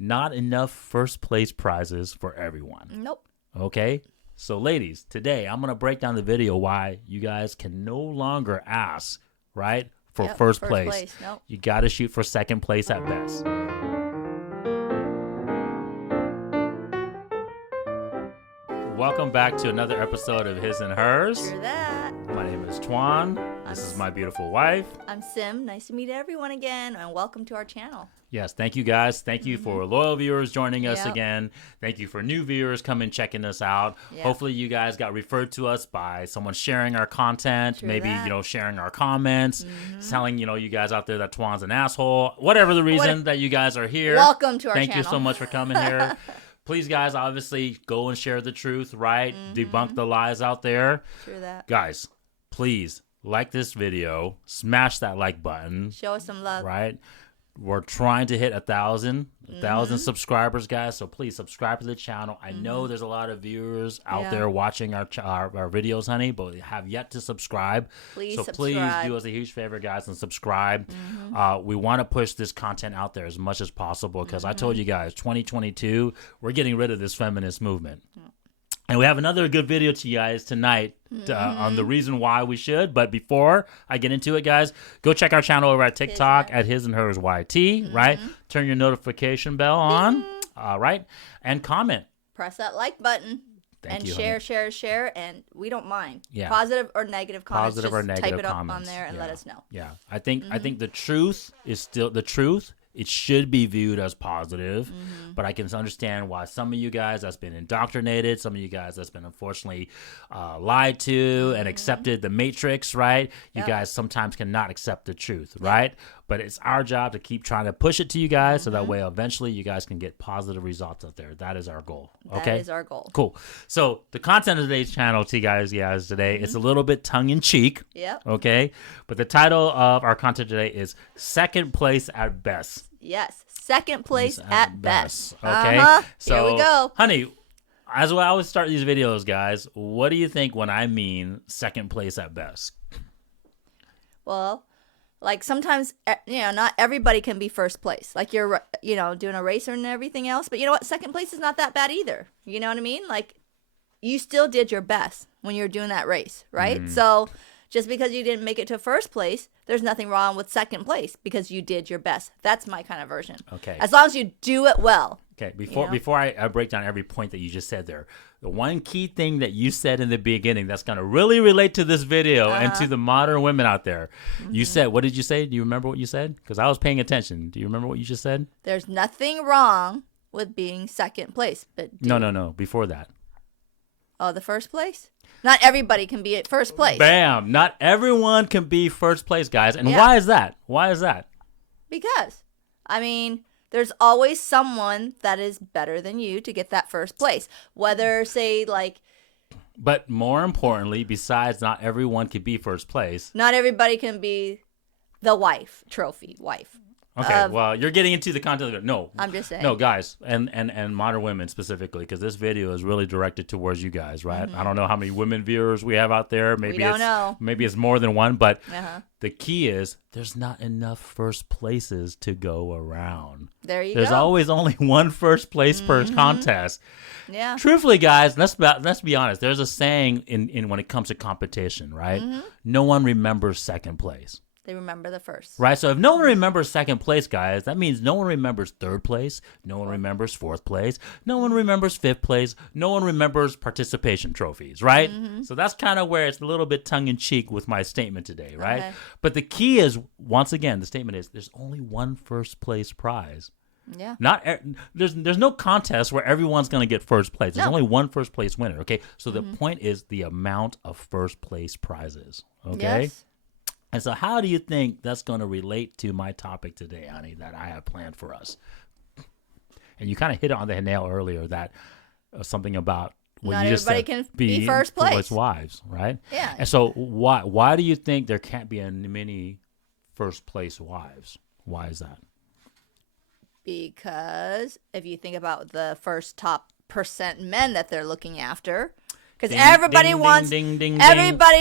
not enough first place prizes for everyone. Nope. Okay? So, ladies, today I'm going to break down the video why you guys can no longer ask, right, for first place. Nope. You got to shoot for second place at best. Welcome back to another episode of His and Hers. Sure that. My name is Tuan. This is my beautiful wife. I'm Sim. Nice to meet everyone again, and welcome to our channel. Yes, thank you guys. Thank you for loyal viewers joining us again. Thank you for new viewers coming checking us out. Yep. Hopefully you guys got referred to us by someone sharing our content, maybe sharing our comments, telling you guys out there that Tuan's an asshole. Whatever the reason that you guys are here. Welcome to our channel. Thank you so much for coming here. Please, guys, obviously go and share the truth, right? Debunk the lies out there. True that. Guys, please like this video. Smash that like button. Show us some love. Right? We're trying to hit 1,000 subscribers, guys. So please subscribe to the channel. I know there's a lot of viewers out there watching our videos, honey, but we have yet to subscribe. Please Please do us a huge favor, guys, and subscribe. We want to push this content out there as much as possible because I told you guys, 2022, we're getting rid of this feminist movement. And we have another good video to you guys tonight on the reason why we should. But before I get into it, guys, go check our channel over at TikTok at His&Hers YT, right? Turn your notification bell on, right? And comment. Press that like button. Thank and you, share, and we don't mind. Yeah. Positive or negative comments. Positive or negative type it comments. up on there and let us know. Yeah, I think the truth is still the truth. It should be viewed as positive, but I can understand why some of you guys that's been indoctrinated, some of you guys that's been unfortunately lied to and accepted the matrix, right? You guys sometimes cannot accept the truth, right? But it's our job to keep trying to push it to you guys so that way eventually you guys can get positive results out there. That is our goal. Okay? That is our goal. Cool. So the content of today's channel to you guys today, it's a little bit tongue-in-cheek. Yep. Okay? But the title of our content today is Second Place at Best. Yes. Second place at best. Okay? So, here we go. Honey, as I always start these videos, guys, what do you think when I mean second place at best? Well, like sometimes, not everybody can be first place. Like you're, doing a race and everything else. But you know what? Second place is not that bad either. You know what I mean? Like you still did your best when you were doing that race, right? So just because you didn't make it to first place, there's nothing wrong with second place because you did your best. That's my kind of version. Okay. As long as you do it well. Okay. Before I break down every point that you just said there, the one key thing that you said in the beginning that's going to really relate to this video and to the modern women out there, you said, what did you say? Do you remember what you said? Because I was paying attention. Do you remember what you just said? There's nothing wrong with being second place. But No. Before that. Oh, the first place? Not everybody can be at first place. Bam. Not everyone can be first place, guys. And why is that? Why is that? Because, there's always someone that is better than you to get that first place. Whether, say, But more importantly, besides not everyone can be first place. Not everybody can be the trophy wife. Okay, well, you're getting into the content. No, I'm just saying. No, guys, and modern women specifically, because this video is really directed towards you guys, right? I don't know how many women viewers we have out there. Maybe maybe it's more than one, but the key is there's not enough first places to go around. There's always only one first place per contest. Yeah. Truthfully, guys, let's be honest. There's a saying in when it comes to competition, right? No one remembers second place. They remember the first. Right, so if no one remembers second place, guys, that means no one remembers third place, no one remembers fourth place, no one remembers fifth place, no one remembers participation trophies, right? So that's kind of where it's a little bit tongue-in-cheek with my statement today, right? Okay. But the key is, once again, the statement is there's only one first place prize. Yeah. There's no contest where everyone's going to get first place. There's only one first place winner, okay? So the point is the amount of first place prizes, okay? Yes. And so how do you think that's going to relate to my topic today, honey, that I have planned for us? And you kind of hit it on the nail earlier, that something about when not you just everybody can be first place. Wives, right? Yeah. And so why do you think there can't be many first place wives? Why is that? Because if you think about the first top % men that they're looking after, because everybody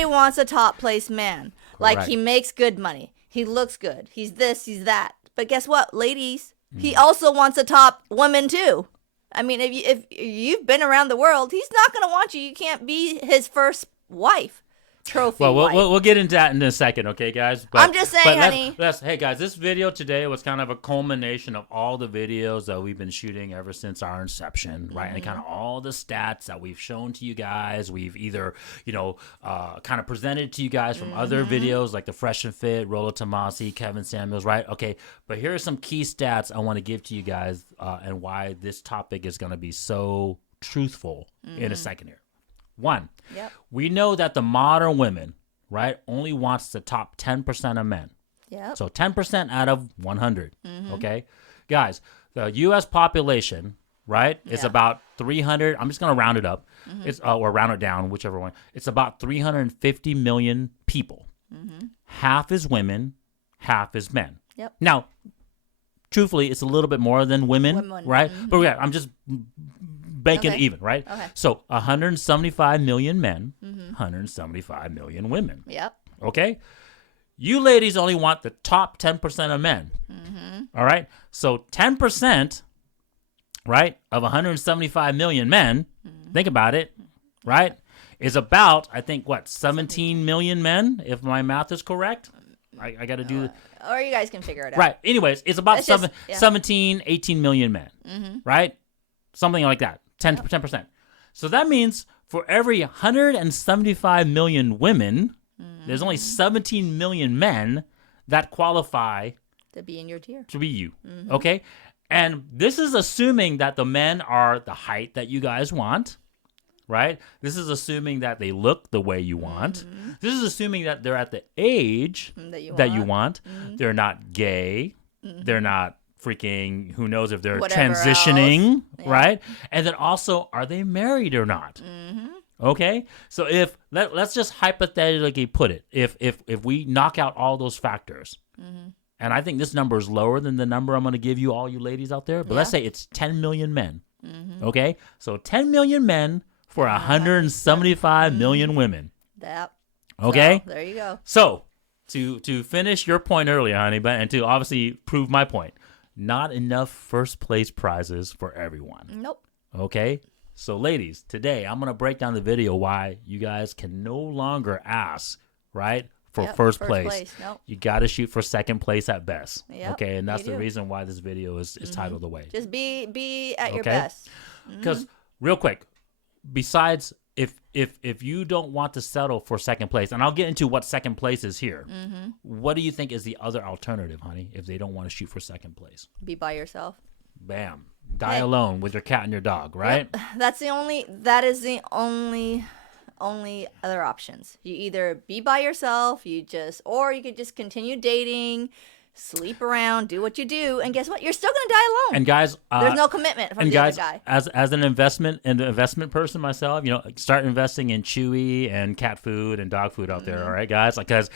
wants a top place man. Like he makes good money. He looks good. He's this, he's that. But guess what, ladies? he also wants a top woman too. I mean, if you've been around the world, he's not going to want you. You can't be his first wife. Trophy wife. We'll get into that in a second, okay, guys? But, I'm just saying, honey. Hey, guys, this video today was kind of a culmination of all the videos that we've been shooting ever since our inception, right? And kind of all the stats that we've shown to you guys. We've either, kind of presented to you guys from other videos like the Fresh and Fit, Rollo Tomasi, Kevin Samuels, right? Okay, but here are some key stats I want to give to you guys and why this topic is going to be so truthful in a second here. One, we know that the modern women, right, only wants the top 10% of men. Yep. So 10% out of 100, okay? Guys, the U.S. population, right, is about 300. I'm just going to round it up. It's or round it down, whichever one. It's about 350 million people. Half is women, half is men. Yep. Now, truthfully, it's a little bit more than women. Right? But yeah, I'm just banking it even, right? Okay. So 175 million men, 175 million women. Yep. Okay? You ladies only want the top 10% of men. All right? So 10%, right, of 175 million men, think about it, right, is about, I think, 17 million men, if my math is correct? I got to do it. Or you guys can figure it out. Right. Anyways, it's about 17, 18 million men, right? Something like that. 10%. So that means for every 175 million women, there's only 17 million men that qualify to be in your tier. To be you. Okay? And this is assuming that the men are the height that you guys want, right? This is assuming that they look the way you want. This is assuming that they're at the age that you want. They're not gay. They're not freaking, who knows if they're whatever transitioning, right? And then also, are they married or not? Okay? So if, let's just hypothetically put it, if we knock out all those factors, and I think this number is lower than the number I'm going to give you, all you ladies out there, but let's say it's 10 million men, okay? So 10 million men for 175 million women. Yep. Okay? So, there you go. So, to finish your point earlier, honey, and to obviously prove my point, not enough first place prizes for everyone. Nope. Okay? So, ladies, today I'm going to break down the video why you guys can no longer ask, right, for first place. Nope. You got to shoot for second place at best. Yep, okay? And that's the reason why this video is titled The Way. Just be at your best. Because, real quick, besides if you don't want to settle for second place, and I'll get into what second place is here, what do you think is the other alternative, honey, if they don't want to shoot for second place? Be by yourself. Bam. Die alone with your cat and your dog, right? Yep. That is the only other options. You either be by yourself, or you could just continue dating, sleep around, do what you do, and guess what? You're still gonna die alone. And guys, there's no commitment from the other guy. As an investment person myself, start investing in Chewy and cat food and dog food out there. All right, guys, because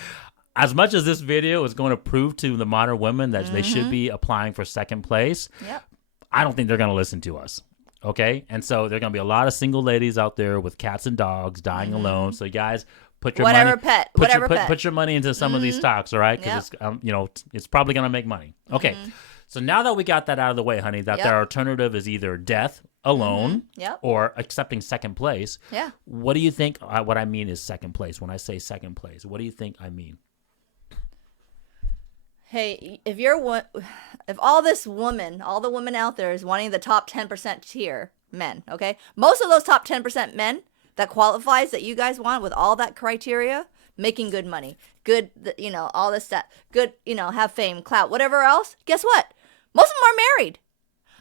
as much as this video is going to prove to the modern women that they should be applying for second place, I don't think they're going to listen to us. Okay, and so there are going to be a lot of single ladies out there with cats and dogs dying alone. So guys, put your put your money into some of these stocks, all right? Because it's probably going to make money. Okay, so now that we got that out of the way, honey, that their alternative is either death alone or accepting second place. Yeah. What do you think? What I mean is second place. When I say second place, what do you think I mean? Hey, if all the women out there is wanting the top 10% tier men, okay? Most of those top 10% men that qualifies that you guys want with all that criteria, making good money, good, all this stuff, good, have fame, clout, whatever else, guess what? Most of them are married.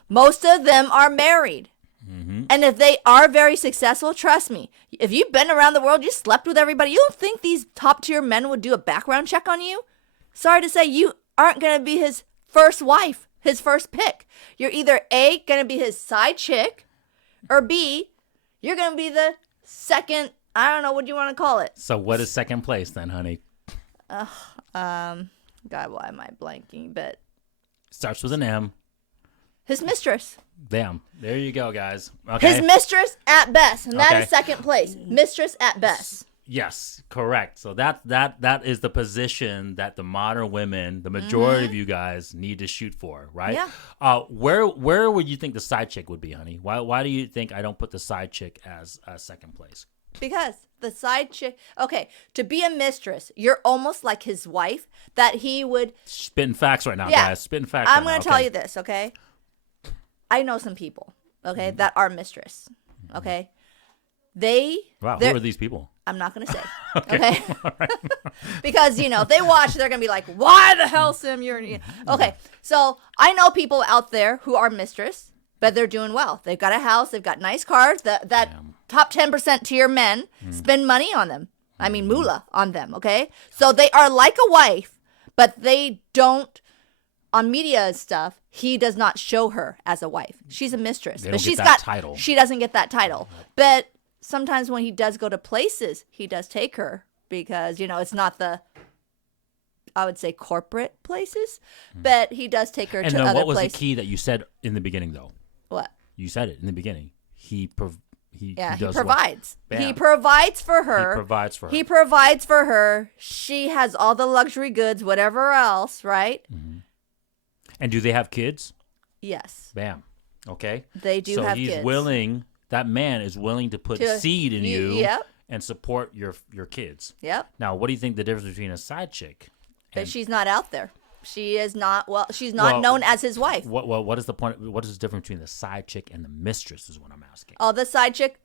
Most of them are married. And if they are very successful, trust me, if you've been around the world, you slept with everybody, you don't think these top tier men would do a background check on you? Sorry to say, you aren't going to be his first wife, his first pick. You're either A, going to be his side chick, or B, you're going to be the second, I don't know what you want to call it. So what is second place then, honey? God, why am I blanking? But starts with an M. His mistress. Damn. There you go, guys. Okay. His mistress at best, and that is second place. Mistress at best. Yes, correct. So that is the position that the modern women, the majority of you guys, need to shoot for, right? Yeah. Where would you think the side chick would be, honey? Why do you think I don't put the side chick as second place? Because the side chick, okay, to be a mistress, you're almost like his wife, that he would... Spitting facts right now, guys. Spitting facts I'm going to tell you this, okay? I know some people, okay, that are mistress, okay? Wow, who are these people? I'm not going to say, okay? Because, you know, if they watch, they're going to be like, why the hell, Sim, you're... Okay, so I know people out there who are mistress, but they're doing well. They've got a house, they've got nice cars, that top 10% tier men spend money on them. I mean, moolah on them, okay? So they are like a wife, but they don't, on media and stuff, he does not show her as a wife. She's a mistress. They but don't she's get that got title. She doesn't get that title. But sometimes when he does go to places, he does take her because, you know, it's not the, I would say, corporate places, but he does take her to other places. And what was the key that you said in the beginning, though? What? You said it in the beginning. He provides. He provides for her. He provides for her. She has all the luxury goods, whatever else, right? Mm-hmm. And do they have kids? Yes. Bam. Okay. They do have kids. So he's willing, that man is willing to put seed in you and support your kids. Yep. Now, what do you think the difference between a side chick? That she's not out there. She is not, she's not known as his wife. What is the point? What is the difference between the side chick and the mistress is what I'm asking. Oh, the side chick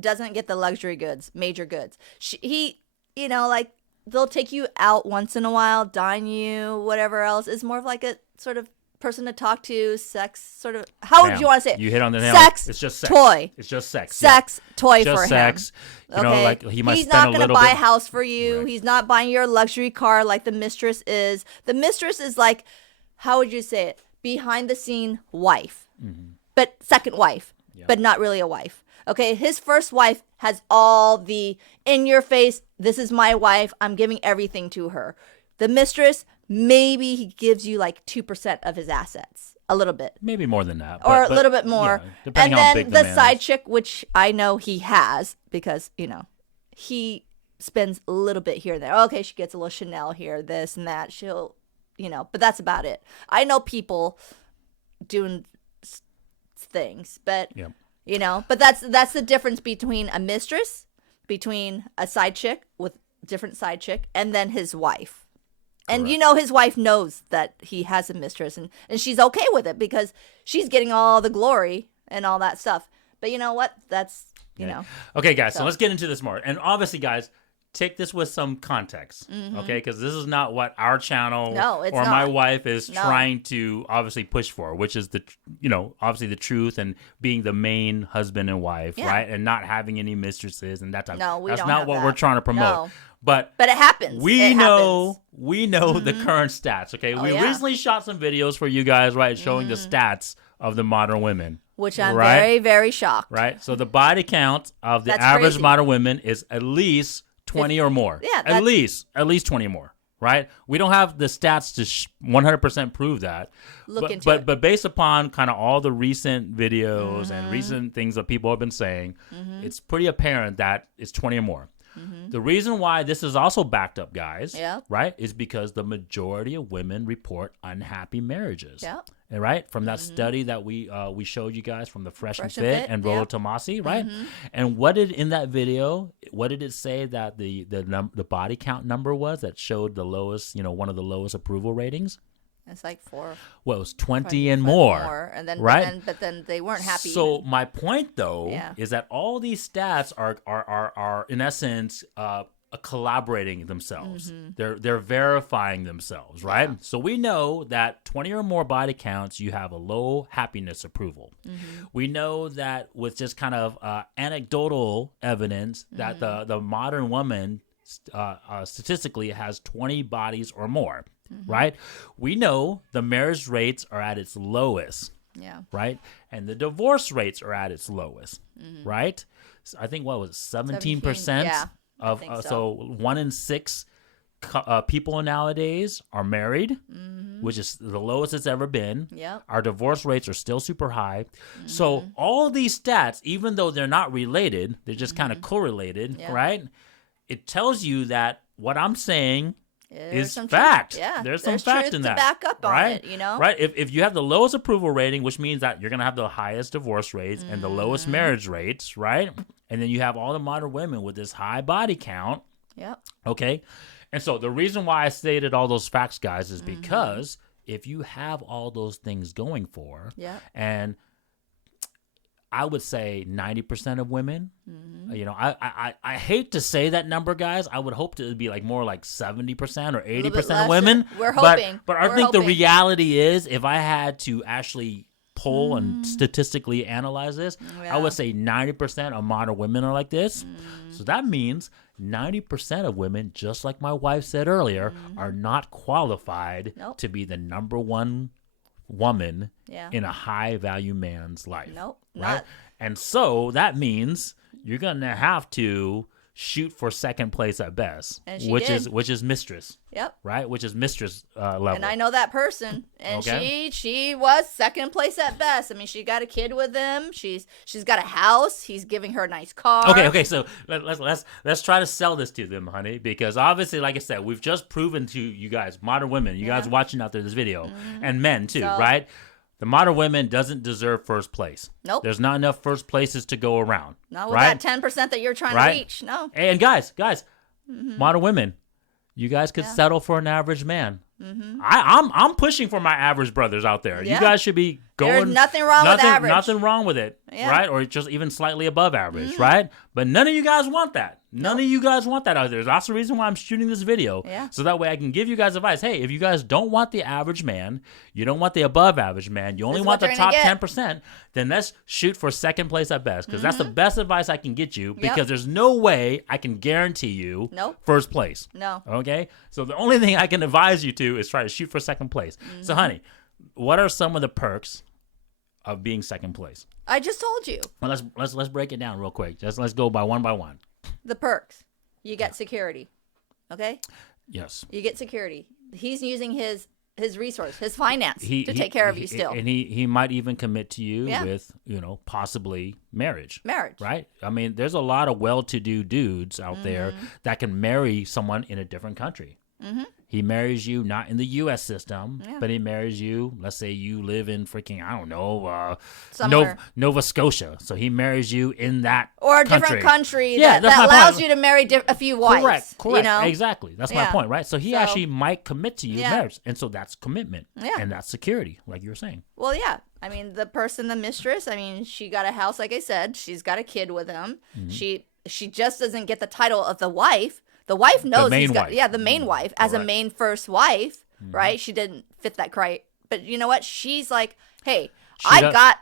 doesn't get the luxury goods, major goods. He, you know, like they'll take you out once in a while, dine you, whatever else. It's more of like a sort of person to talk to, sex sort of. How would you want to say it? You hit on the nail. Sex. It's just sex. Toy. It's just sex. Sex toy just for sex. him. You know, like he might He's spend not going to buy bit. a house for you. Right. He's not buying your luxury car like the mistress is. The mistress is like, how would you say it? Behind the scene wife, but second wife, but not really a wife. Okay, his first wife has all the in your face. This is my wife. I'm giving everything to her. The mistress, maybe he gives you like 2% of his assets. A little bit. Maybe more than that. Or a little bit more. Yeah, depending and how then big the man side is. chick, which I know he has because, you know, he spends a little bit here and there. Okay, she gets a little Chanel here, this and that. She'll, you know, but that's about it. I know people doing things, but, you know, but that's the difference between a mistress, between a side chick with different side chick, and then his wife. And, you know, his wife knows that he has a mistress, and she's okay with it because she's getting all the glory and all that stuff. But you know what? That's, you know. Okay, guys, so let's get into this more. And obviously, guys, take this with some context, okay? Because this is not what our channel or my wife is trying to obviously push for, which is the, you know, obviously the truth and being the main husband and wife, right? And not having any mistresses and that type. No, we That's don't not have what that. we're trying to promote. No. But it happens. We know the current stats, okay? We recently shot some videos for you guys, right, showing the stats of the modern women. Which I'm very, very shocked. Right? So the body count of the average modern women is at least 20 or more. Yeah. At least 20 or more, right? We don't have the stats to 100% prove that. But based upon kind of all the recent videos and recent things that people have been saying, it's pretty apparent that it's 20 or more. The reason why this is also backed up, guys, right, is because the majority of women report unhappy marriages. And right, from that study that we showed you guys from the Fresh and Fit and Rolo Tomasi, right? And what did it say that the body count number was that showed the lowest, you know, one of the lowest approval ratings? It's like 4. Well, it was 20 and more. And then, right? But then they weren't happy. So my point, though, is that all these stats are in essence collaborating themselves. They're verifying themselves, right? So we know that 20 or more body counts, you have a low happiness approval. We know that with just kind of anecdotal evidence that the modern woman statistically has 20 bodies or more. Right? We know the marriage rates are at its lowest. Right? And the divorce rates are at its lowest. Right? So I think, what was it, 17%? Of so 1 in 6 people nowadays are married, which is the lowest it's ever been. Our divorce rates are still super high. So all these stats, even though they're not related, they're just kind of correlated, right? it tells you that what I'm saying is some fact. Truth. Yeah, there's some fact truth in that. to back up on right? it, Right. If you have the lowest approval rating, which means that you're gonna have the highest divorce rates and the lowest marriage rates, right? And then you have all the modern women with this high body count. Yep. Okay. And so the reason why I stated all those facts, guys, is because if you have all those things going for, and I would say 90% of women, you know, I hate to say that number, guys. I would hope to be like more like 70% or 80% of women. We're hoping. But I think the reality is, if I had to actually poll and statistically analyze this, I would say 90% of modern women are like this. So that means 90% of women, just like my wife said earlier, are not qualified to be the number one woman in a high value man's life. Nope. Right? Not. And so that means you're gonna have to shoot for second place at best, which is Mistress. Yep. Right? Which is Mistress level. And I know that person, and she was second place at best. I mean, she got a kid with him. She's got a house. He's giving her a nice car. Okay. So let's try to sell this to them, honey, because obviously, like I said, we've just proven to you guys, modern women, you guys watching out there this video, and men too, right? The modern women doesn't deserve first place. Nope. There's not enough first places to go around. Not with right? that 10% that you're trying to reach. No. And guys, modern women, you guys could settle for an average man. I'm pushing for my average brothers out there. You guys should be going. There's nothing wrong with average. Nothing wrong with it, right? Or just even slightly above average, right? But none of you guys want that. None of you guys want that out there. That's the reason why I'm shooting this video. So that way I can give you guys advice. Hey, if you guys don't want the average man, you don't want the above average man, you only want the top 10%, then let's shoot for second place at best, because that's the best advice I can get you, because there's no way I can guarantee you first place. No. Okay? So the only thing I can advise you to is try to shoot for second place. So, honey, what are some of the perks of being second place? I just told you. Well, let's break it down real quick. Let's go by one. The perks. You get security. Okay? Yes. You get security. He's using his resource, his finance to take care of you still. And he might even commit to you with, possibly marriage. Right? I mean, there's a lot of well-to-do dudes out there that can marry someone in a different country. He marries you not in the U.S. system, but he marries you. Let's say you live in freaking, I don't know, Nova Scotia. So he marries you in that or a different country that allows you to marry a few wives. Correct. You know? Exactly. That's my point, right? So he actually might commit to you marriage, and so that's commitment, and that's security, like you were saying. Well, yeah. I mean, the person, the mistress. I mean, she got a house, like I said. She's got a kid with him. She just doesn't get the title of the wife. The wife knows he's got, the main wife as a main first wife, right? She didn't fit that criteria, but you know what? She's like, hey,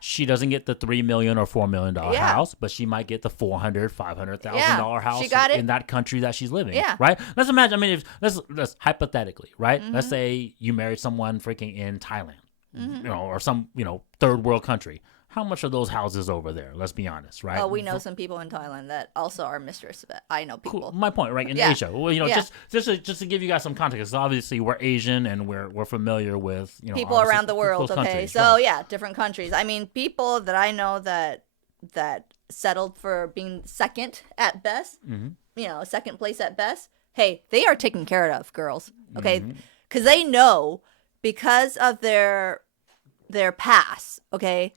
she doesn't get the $3 million or $4 million house, but she might get the $400,000-$500,000 house in that country that she's living. Right? Let's imagine. I mean, let's hypothetically, right? Let's say you married someone freaking in Thailand, or some third world country. How much are those houses over there? Let's be honest, right? Oh, we know some people in Thailand that also are mistress. But I know people. Cool. My point, right? In Asia, well, just to give you guys some context. Obviously, we're Asian and we're familiar with people around the world. Okay, so different countries. I mean, people that I know that settled for being second at best. Second place at best. Hey, they are taken care of, girls. Okay, because they know because of their past. Okay.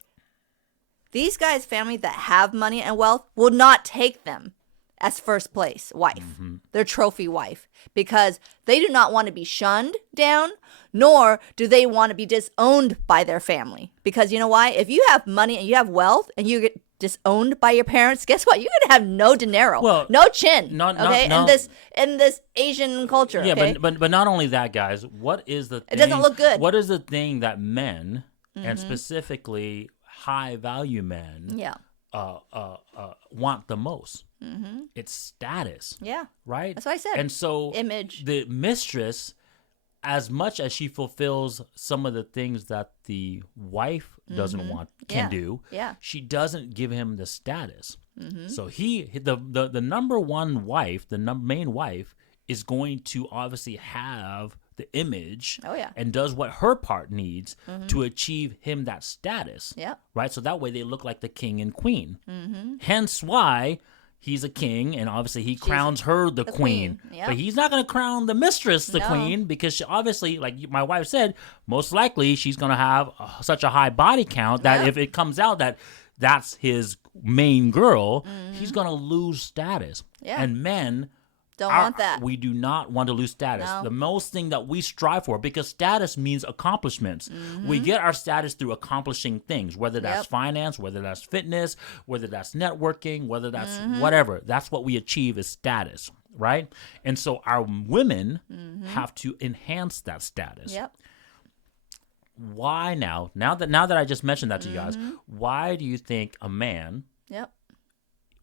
These guys' family that have money and wealth will not take them as first place wife, their trophy wife, because they do not want to be shunned down, nor do they want to be disowned by their family. Because you know why? If you have money and you have wealth and you get disowned by your parents, guess what? You're gonna have no dinero, no chin. In this Asian culture. Yeah, okay? but not only that, guys. What is the thing? It doesn't look good. What is the thing that men and specifically high value men want the most? It's status. Right? That's what I said. And so image. The mistress, as much as she fulfills some of the things that the wife doesn't want can do, she doesn't give him the status. So the number one wife, the main wife, is going to obviously have the image and does what her part needs to achieve him that status. Right? So that way they look like the king and queen. Hence why he's a king, and obviously he crowns her the queen. Yep. But he's not going to crown the mistress the No. queen, because she, obviously, like my wife said, most likely she's going to have such a high body count that Yep. if it comes out that that's his main girl, he's going to lose status. Yeah. And men Don't want that. We do not want to lose status. No. The most thing that we strive for, because status means accomplishments. We get our status through accomplishing things, whether that's Yep. finance, whether that's fitness, whether that's networking, whether that's whatever. That's what we achieve is status, right? And so our women have to enhance that status. Yep. Why now? Now that I just mentioned that to you guys, why do you think a man, Yep.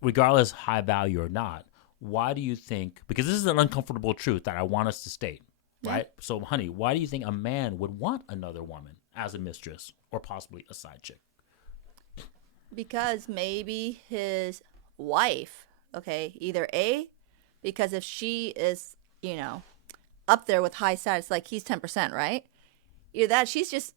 regardless high value or not, why do you think, because this is an uncomfortable truth that I want us to state, right? So, honey, why do you think a man would want another woman as a mistress or possibly a side chick? Because maybe his wife, okay, either A, because if she is, up there with high status, like he's 10%, right? Either that, she's just,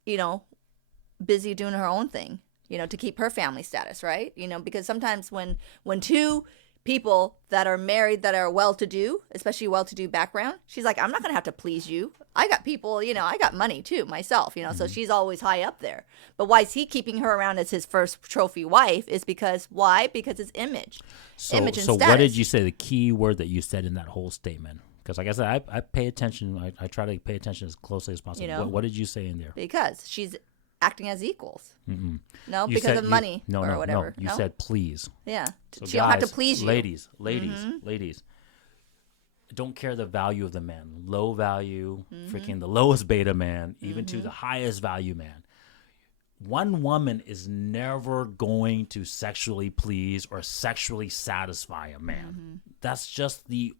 busy doing her own thing, to keep her family status, right? Because sometimes when two people that are married that are well-to-do, especially well-to-do background, she's like, I'm not going to have to please you. I got people, I got money too myself, so she's always high up there. But why is he keeping her around as his first trophy wife is because, why? Because his image. Image and so status. what did you say, the key word that you said in that whole statement? Because like I said, I pay attention. I try to pay attention as closely as possible. What did you say in there? Because she's acting as equals. No, You because said of money no, or whatever. No, you said please. Yeah. So she don't have to please you. Ladies, don't care the value of the man. Low value, freaking the lowest beta man, even to the highest value man. One woman is never going to sexually please or sexually satisfy a man. That's just the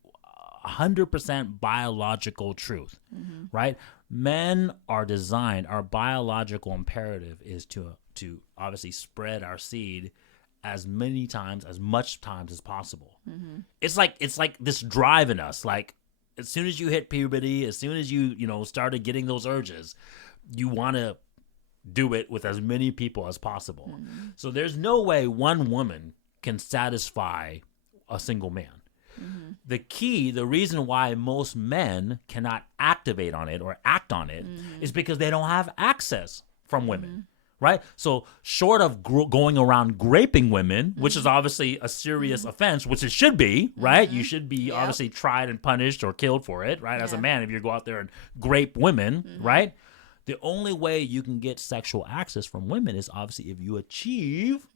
100% biological truth, right? Men are designed, our biological imperative is to obviously spread our seed as much times as possible. It's like this drive in us. Like as soon as you hit puberty, as soon as you started getting those urges, you want to do it with as many people as possible. So there's no way one woman can satisfy a single man. The reason why most men cannot activate on it or act on it is because they don't have access from women, right? So short of going around graping women, which is obviously a serious offense, which it should be, right? You should be obviously tried and punished or killed for it, right? As a man, if you go out there and grape women, right? The only way you can get sexual access from women is obviously if you achieve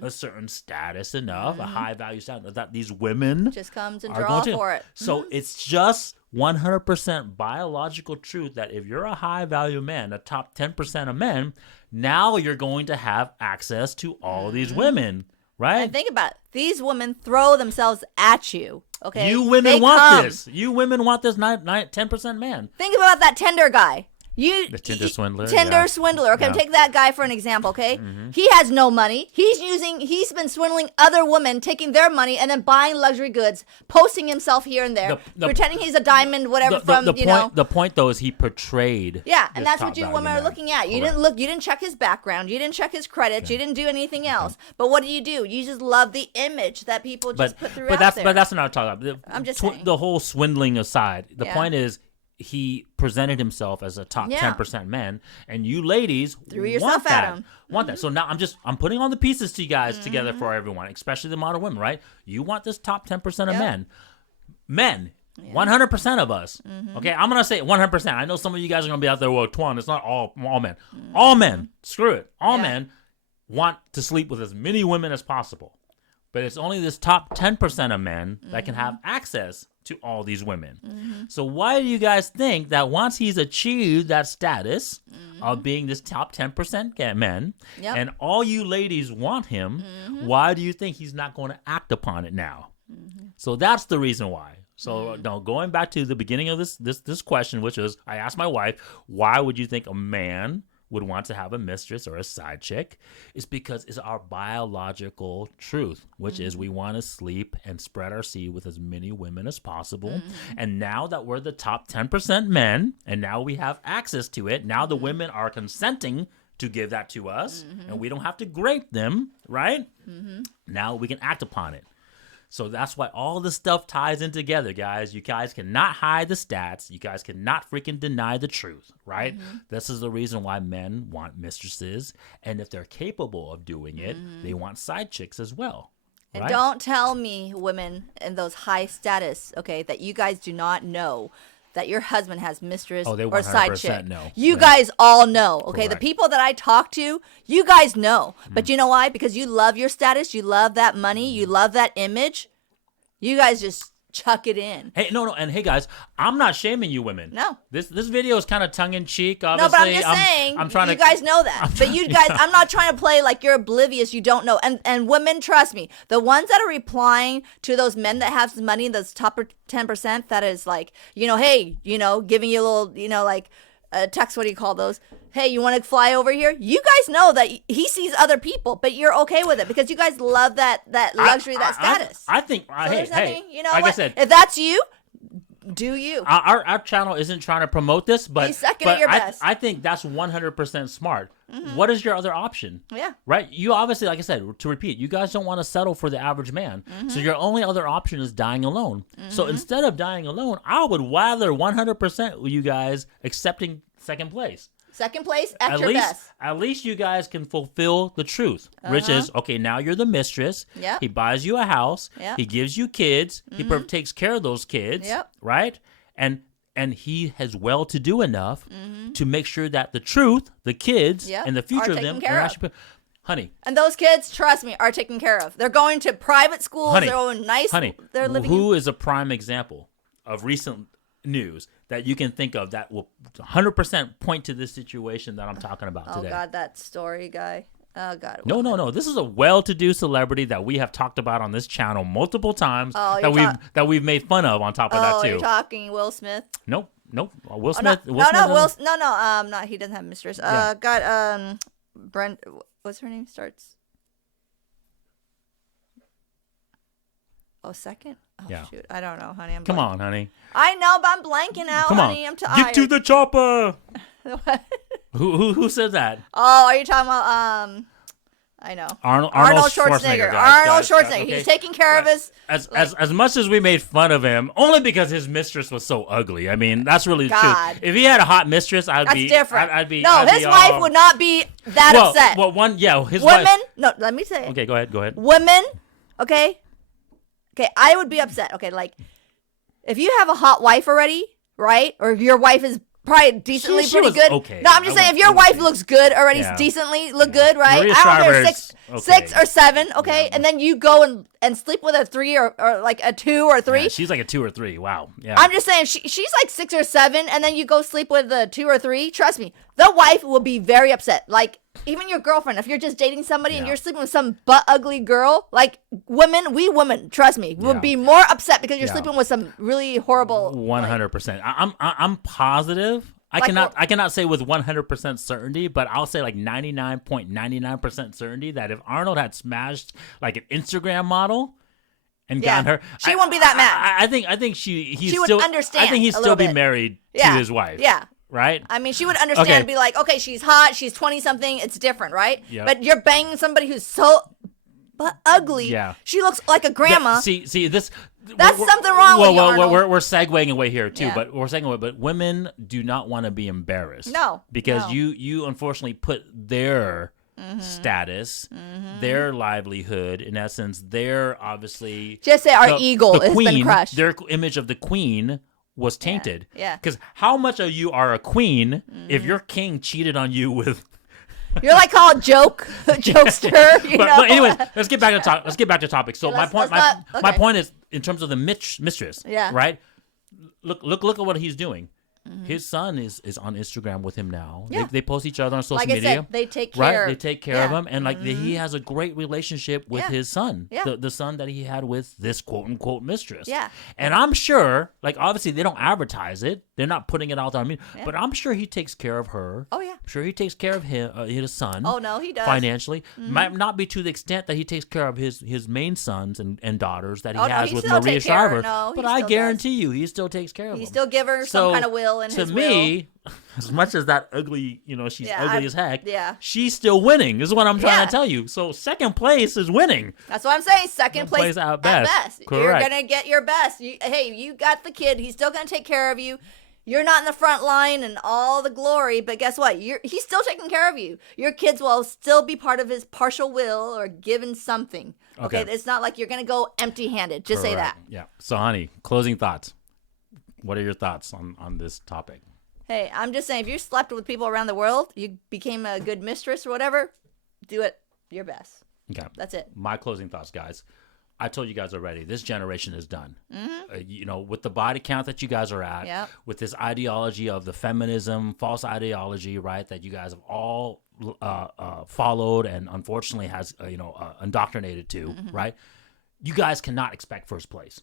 a certain status enough, a high value status, that these women Just comes and are draw going to. for it. So it's just 100% biological truth that if you're a high value man, the top 10% of men, now you're going to have access to all these women, right? And think about it. These women throw themselves at you. Okay. You women They want come. this. You women want this 10% man. Think about that Tinder guy. The Tinder swindler. Swindler. Okay, Yeah. take that guy for an example, okay? He has no money. He's been swindling other women, taking their money and then buying luxury goods, posting himself here and there, pretending he's a diamond, whatever The point though is he portrayed. Yeah, and this that's what top you value women are man. looking at. You Correct. didn't check his background, you didn't check his credits, you didn't do anything else. But what do? You just love the image that people just put throughout there. But that's not what I'm talking about. I'm just saying. The whole swindling aside, the Yeah. point is he presented himself as a top 10% man, and you ladies Threw yourself at him. Want that. So now I'm putting all the pieces to you guys together for everyone, especially the modern women, right? You want this top 10% of Yep. men. 100% of us. Okay, I'm gonna say 100%. I know some of you guys are gonna be out there. Well, Twan, it's not all men. All men. Screw it. All men want to sleep with as many women as possible, but it's only this top 10% of men that can have access to all these women. So why do you guys think that once he's achieved that status of being this top 10% men, and all you ladies want him, why do you think he's not going to act upon it now? So that's the reason why. So now going back to the beginning of this question, which is, I asked my wife, why would you think a man would want to have a mistress or a side chick? Is because it's our biological truth, which is we want to sleep and spread our seed with as many women as possible. And now that we're the top 10% men, and now we have access to it, now the women are consenting to give that to us, and we don't have to grape them, right? Now we can act upon it. So that's why all this stuff ties in together, guys. You guys cannot hide the stats. You guys cannot freaking deny the truth, right? This is the reason why men want mistresses. And if they're capable of doing it, they want side chicks as well. And right? don't tell me, women in those high status, okay, that you guys do not know that your husband has mistress or side chick. Know. You guys all know, okay? Correct. The people that I talk to, you guys know. But you know why? Because you love your status, you love that money, you love that image. You guys just chuck it in. Hey, no, and hey, guys, I'm not shaming you women. No. This video is kind of tongue-in-cheek, obviously. No, but I'm just saying, I'm trying you guys know that. But you guys, I'm not trying to play like you're oblivious, you don't know. And women, trust me, the ones that are replying to those men that have some money, those top 10%, that is like, hey, giving you a little, like text, what do you call those? Hey, you want to fly over here? You guys know that he sees other people, but you're okay with it because you guys love that luxury, that status. I think, so hey, you know like what? I said, if that's you, do you. Our channel isn't trying to promote this, but, be second at your best. I think that's 100% smart. What is your other option? Yeah. Right? You obviously, like I said, to repeat, you guys don't want to settle for the average man. So your only other option is dying alone. So instead of dying alone, I would rather 100% with you guys accepting second place. Second place at your best. At least you guys can fulfill the truth, which is, okay, now you're the mistress. Yep. He buys you a house. Yep. He gives you kids. He takes care of those kids. Yep. Right? And he has well to do enough to make sure that the truth, the kids, and the future of them are actually... Honey. And those kids, trust me, are taken care of. They're going to private schools. Honey, they're going nice. Honey, they're living who is a prime example of recent news that you can think of that will 100% point to this situation that I'm talking about today? Oh, God, that story guy. Oh, God. No. This is a well-to-do celebrity that we have talked about on this channel multiple times that we've made fun of on top of that, too. Oh, you're talking Will Smith? Nope. Will Smith. Will Smith. No, he doesn't have mistress. Brent, what's her name? Starts. Oh, second? Oh, yeah. Shoot. I don't know, honey. Come on, honey. I know, but I'm blanking out, honey. I'm tired. Get to the chopper. Who said that? Oh, are you talking about, I know. Arnold Schwarzenegger. Guys, Schwarzenegger. okay. He's taking care of his... As much as we made fun of him, only because his mistress was so ugly. I mean, that's really the truth. If he had a hot mistress, That's different. His wife would not be that upset. Well, his women, wife... No, let me say it. Okay, go ahead. Women, okay, I would be upset. Okay, like, if you have a hot wife already, right? Or your wife is probably decently pretty good. Okay. No, I'm just saying, if your wife looks good already, decently good, right? Maria I don't care, Shriver's 6 or 7, okay? And then you go and sleep with a 3 or like a 2 or 3. Yeah, she's like a 2 or 3. Wow. Yeah. I'm just saying, she's like 6 or 7, and then you go sleep with a 2 or 3. Trust me, the wife will be very upset. Like, even your girlfriend, if you're just dating somebody and you're sleeping with some ugly girl, like we women, trust me, would be more upset because you're sleeping with some really horrible. 100%. I'm positive. I cannot say with 100% certainty, but I'll say like 99.99% certainty that if Arnold had smashed like an Instagram model and gotten her, she wouldn't be that mad. I think she would understand. I think he'd still be married to his wife. Yeah. Right? I mean, she would understand and be like, okay, she's hot, she's 20-something, it's different, right? Yep. But you're banging somebody who's so ugly. Yeah. She looks like a grandma. See this. That's something wrong with you, Arnold. We're segueing away here too, but we're segueing away. But women do not want to be embarrassed. No, because you unfortunately put their status, their livelihood, in essence, their obviously just say our eagle has been crushed. Their image of the queen was tainted. Yeah. Because how much of you are a queen if your king cheated on you with? You're like called jokester. You know? But anyway, let's get back to topic. So my point is in terms of the mistress. Yeah. Right. Look at what he's doing. His son is on Instagram with him now. Yeah. They post each other on social media. Like I said, they take care. Right, they take care of him, and like he has a great relationship with his son, the son that he had with this quote unquote mistress. Yeah, and I'm sure, like obviously they don't advertise it, they're not putting it out there. I mean, but I'm sure he takes care of her. Oh yeah, I'm sure he takes care of his son. Oh no, he does financially. Might not be to the extent that he takes care of his main sons and daughters that he has with Maria Shriver. But I guarantee you, he still takes care of them. He still give her some kind of will. To me, as much as that ugly, she's ugly as heck. Yeah. She's still winning. Is what I'm trying to tell you. So second place is winning. That's what I'm saying. Second place at best. Correct. You're gonna get your best. You got the kid. He's still gonna take care of you. You're not in the front line and all the glory, but guess what? He's still taking care of you. Your kids will still be part of his partial will or given something. Okay. It's not like you're gonna go empty-handed. Just say that. Yeah. So, honey, closing thoughts. What are your thoughts on this topic? Hey, I'm just saying, if you slept with people around the world, you became a good mistress or whatever, do it your best. Okay. That's it. My closing thoughts, guys. I told you guys already, this generation is done. With the body count that you guys are at, with this ideology of the feminism, false ideology, right, that you guys have all followed and unfortunately has, indoctrinated to, right? You guys cannot expect first place.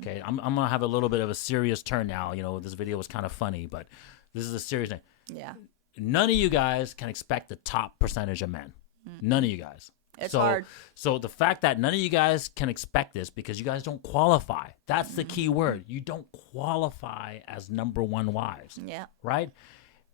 Okay, I'm going to have a little bit of a serious turn now. This video was kind of funny, but this is a serious thing. Yeah. None of you guys can expect the top percentage of men. None of you guys. It's hard. So the fact that none of you guys can expect this because you guys don't qualify. That's the key word. You don't qualify as number one wives. Yeah. Right?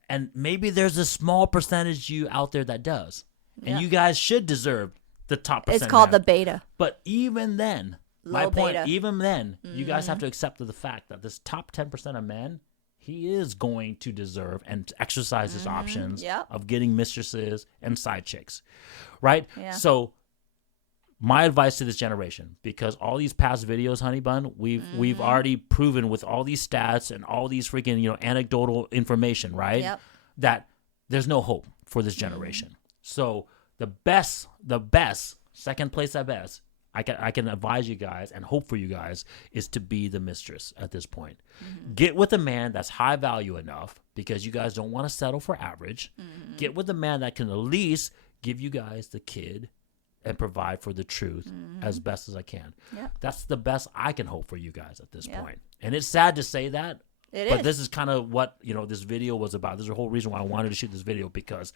And maybe there's a small percentage you out there that does. And you guys should deserve the top percent. It's called the beta. But even then, even then, you guys have to accept the fact that this top 10% of men, he is going to deserve and exercise his options of getting mistresses and side chicks, right? Yeah. So my advice to this generation, because all these past videos, Honey Bun, we've already proven with all these stats and all these freaking anecdotal information, right? Yep. That there's no hope for this generation. So the best, second place at best, I can advise you guys and hope for you guys is to be the mistress at this point. Get with a man that's high value enough because you guys don't want to settle for average. Get with a man that can at least give you guys the kid and provide for the truth as best as I can. Yep. That's the best I can hope for you guys at this point. And it's sad to say that. But this is kind of what this video was about. This is the whole reason why I wanted to shoot this video, because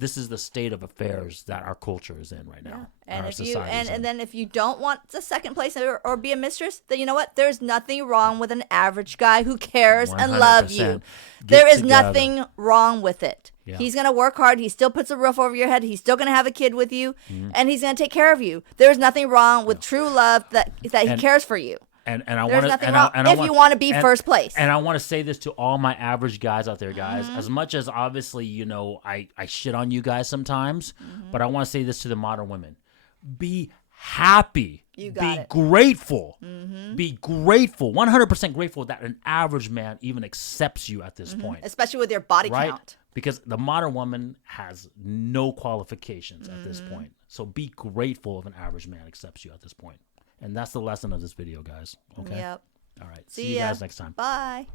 this is the state of affairs that our culture is in right now. And then if you don't want the second place or be a mistress, then you know what? There's nothing wrong with an average guy who cares and loves you. There is nothing wrong with it. Yeah. He's going to work hard. He still puts a roof over your head. He's still going to have a kid with you, and he's going to take care of you. There's nothing wrong with true love that he cares for you. And I There's want nothing wrong if you want to be first place. And I want to say this to all my average guys out there, guys. As much as obviously, I shit on you guys sometimes, but I want to say this to the modern women. Be happy. Be grateful. Be grateful. 100% grateful that an average man even accepts you at this point. Especially with your body count. Because the modern woman has no qualifications at this point. So be grateful if an average man accepts you at this point. And that's the lesson of this video, guys. Okay? Yep. All right. See you guys next time. Bye.